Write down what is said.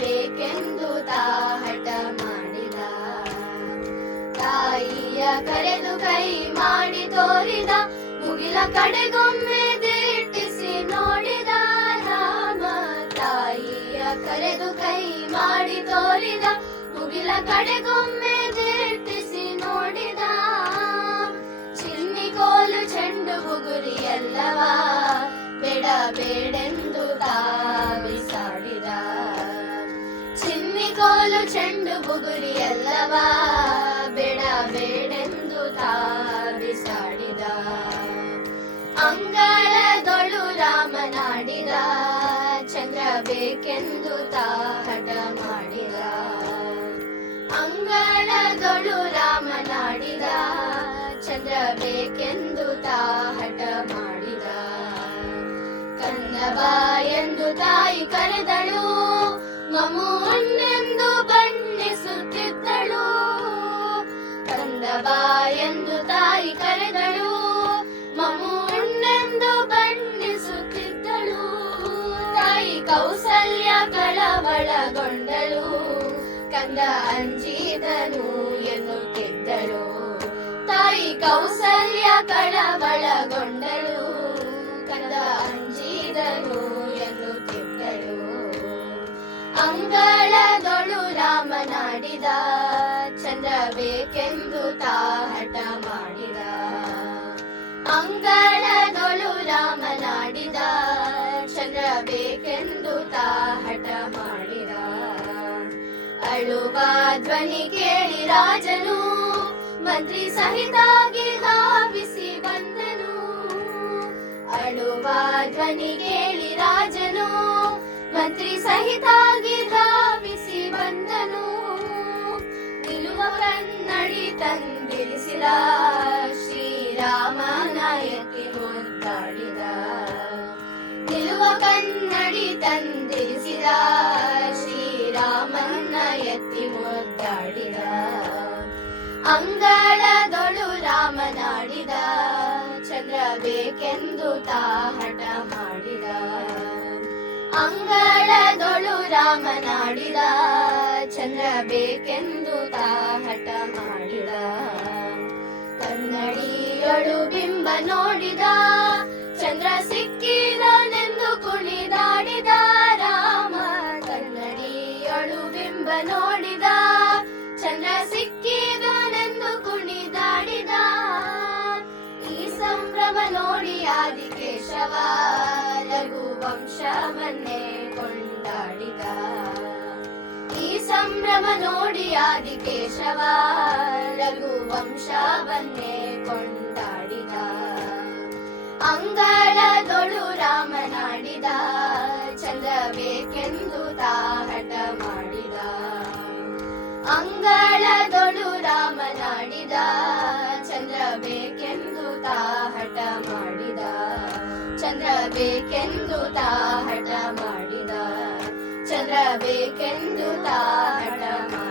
ಬೇಕೆಂದು ಹಠ ಮಾಡಿದ. ತಾಯಿಯ ಕರೆದು ಕೈ ಮಾಡಿ ತೋರಿದ, ಮುಗಿಲ ಕಡೆಗೊಮ್ಮೆ ದಿಟ್ಟಿಸಿ ನೋಡಿದ ರಾಮ. ತಾಯಿಯ ಕರೆದು ಕೈ ಮಾಡಿ ತೋರಿದ, ಮುಗಿಲ ಕಡೆಗೊಮ್ಮೆ ದಿಟ್ಟಿಸಿ ನೋಡಿದ. ಚಿನ್ನಿಕೋಲು ಚೆಂಡು ಬುಗುರಿ ಎಲ್ಲವ ಬೇಡ ಬೇಡೆಂದು ಬಿಸಾಡಿದ. ಚಿನ್ನಿಕೋಲು ಚೆಂಡು ಬುಗುರಿ ಎಲ್ಲವ ಬೇಡ ಬೇಡೆಂದು ಬಿಸಾಡಿದ. ಅಂಗಳದೊಳು ರಾಮನಾಡಿದ, ಚಂದ್ರ ಬೇಕೆಂದು ಹಠ ಮಾಡಿದ. ಅಂಗಳದೊಳು ರಾಮನಾಡಿದ, ಚಂದ್ರ ಬೇಕೆಂದು ಹಠ ಮಾಡಿದ. ಕಂದಬ ಎಂದು ತಾಯಿ ಕರೆದಳು, ಮಮ್ಮುನ್ನೆಂದು ಬಣ್ಣಿಸುತ್ತಿದ್ದಳು. ಕಂದಬ ಎಂದು ತಾಯಿ ಕರೆದಳು, ಮಮ್ಮುನ್ನೆಂದು ಬಣ್ಣಿಸುತ್ತಿದ್ದಳು. ತಾಯಿ ಕೌಸಲ್ಯ ಕಳವಳಗೊಂಡಳು, ಕಂದ ಅಂಜಿದನು ಎನ್ನುತ್ತಿದ್ದಳು. ತಾಯಿ ಕೌಸಲ್ಯ ಕಳವಳಗೊಂಡಳು, ಕಂದ ಅಂಜಿದನು ಎನ್ನುತ್ತಿದ್ದಳು. ಅಂಗಳದೊಳು ರಾಮನಾಡಿದ, ಚಂದ್ರ ಬೇಕೆಂದು ಹಠ ಮಾಡಿದ. ಅಂಗಳದೊಳು ರಾಮನಾಡಿದ, ಚಂದ್ರ ಬೇಕೆಂದು ಹಠ ಮಾಡಿದ. ಅಳುವ ಧ್ವನಿ ಕೇಳಿ ರಾಜನು, ಮಂತ್ರಿ ಸಹಿತಾಗಿ ಧಾವಿಸಿ ಬಂದನು. ಅಳುವ ಧ್ವನಿ ಕೇಳಿ ರಾಜನು, ಮಂತ್ರಿ ಸಹಿತಾಗಿ ಧಾವಿಸಿ ಬಂದನು. ನಿಲ್ಲುವ ಕನ್ನಡಿ ತಂದಿರಿಸಿದ, ಶ್ರೀರಾಮನ ಎತ್ತಿ ಮುದ್ದಾಡಿದ. ನಿಲ್ಲುವ ಕನ್ನಡಿ ತಂದಿರಿಸಿದ, ಶ್ರೀರಾಮನ ಎತ್ತಿ ಮುದ್ದಾಡಿದ. ಅಂಗಳದೊಳು ರಾಮನಾಡಿದ, ಚಂದ್ರ ಬೇಕೆಂದು ಹಠ ಮಾಡಿದ. ಅಂಗಳದೊಳು ರಾಮನಾಡಿದ, ಚಂದ್ರ ಬೇಕೆಂದು ಹಠ ಮಾಡಿದ. ಕನ್ನಡಿಯೊಳು ಬಿಂಬ ನೋಡಿದ, ಚಂದ್ರ ಸಿಕ್ಕಿದನೆಂದು ಕುಣಿದಾಡಿದ ರಾಮ. ಕನ್ನಡಿಯೊಳು ಬಿಂಬ ನೋಡಿದ, ಚಂದ್ರ ಸಿಕ್ಕಿದನೆಂದು ಕುಣಿದಾಡಿದ. ಈ ಸಂಭ್ರಮ ನೋಡಿ ಆದಿಕೇಶವ, ರಘುವಂಶವನ್ನೇ ಕೊಂಡಾಡಿದ. ಈ ಸಂಭ್ರಮ ನೋಡಿ ಆದಿಕೇಶವ, ರಘುವಂಶವನ್ನೇ ಕೊಂಡಾಡಿದ. ಅಂಗಳದೊಳು ರಾಮನಾಡಿದ, ಚಂದ್ರ ಬೇಕೆಂದು ಹಠ ಮಾಡಿದ. ಅಂಗಳದೊಳು ರಾಮನಾಡಿದ, ಚಂದ್ರ ಬೇಕೆಂದು ಹಠ ಮಾಡಿದ. ಚಂದ್ರ ಬೇಕೆಂದು ಹಠ ಮಾಡಿದ. ಚಂದ್ರ ಬೇಕೆಂದು ಹಠ ಮಾಡಿದ.